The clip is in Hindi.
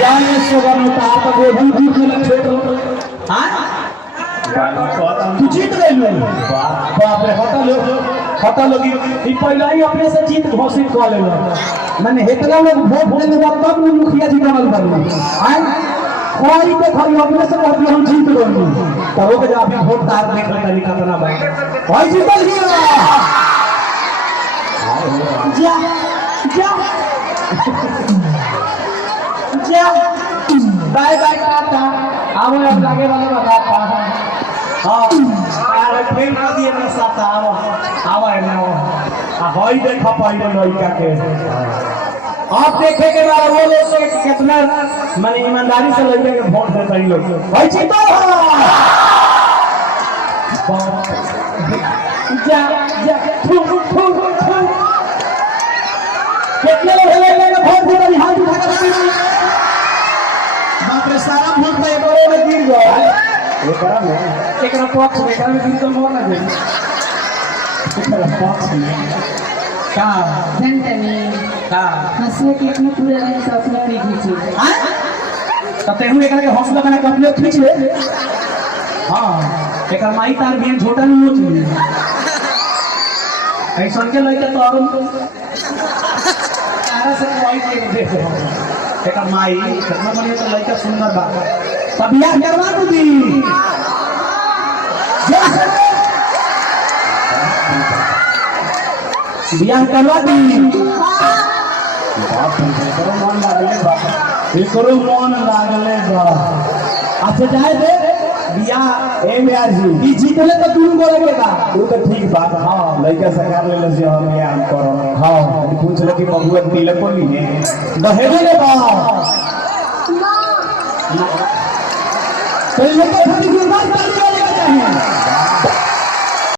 जाने सोगा होता तो वो हम जीत में छोड़ हां तू जीत गई लो बाप रे हटा लोगी ई पहले ही अपने से जीत घोषित कर लेलो मैंने हेतला लोग वोट देने के बाद तब मुखिया जी बनल बनी हां कोई पे खड़ी अपने से कहती हम जीत गए तब के जब वोट तार देख ले तरीका तना भाई भाई जीतल गया जा जा जा बाय बाय टाटा आओ अब लागे वाले बताता हां अरे फिर ना दिए ना साथ आओ आओ ना आ होई देखा पहिले लइका के आप देखे के बारे वो लोग कितना माने ईमानदारी से लइका के वोट देता ही लोग भाई जीतो जा जा कितने लोग लगे वोट देता ही हाथ उठा के बाप रे सारा वोट पे बड़े में गिर गया एकरा पक्ष में एकरा में गिर तो मोर ना गई एकरा पक्ष में का जनतनी का हंसने के अपने पूरे रंग से अपने नहीं खींचे हां तो तेहू एकरा के हौसला बना के अपने खींच ले हां एकरा माई तार बियान छोटा नहीं नोच ले ऐसन के लइका तो और तारा से कोई नहीं देखो एकरा माई कितना बढ़िया तो लइका सुंदर बा तब बियाह करवा दू दी बियाह करवा दी एकरो मन लागले बा अच्छा जाए दे बियाह ए यार जी ई जीतले तो तू बोले के बा तू तो ठीक बात हां लइका सरकार ले ले से हम बियाह करो हां पूछ ले कि बबुआ तिलक को लिए दहेज ले बा तो ये तो खाली गुरबान कर दिया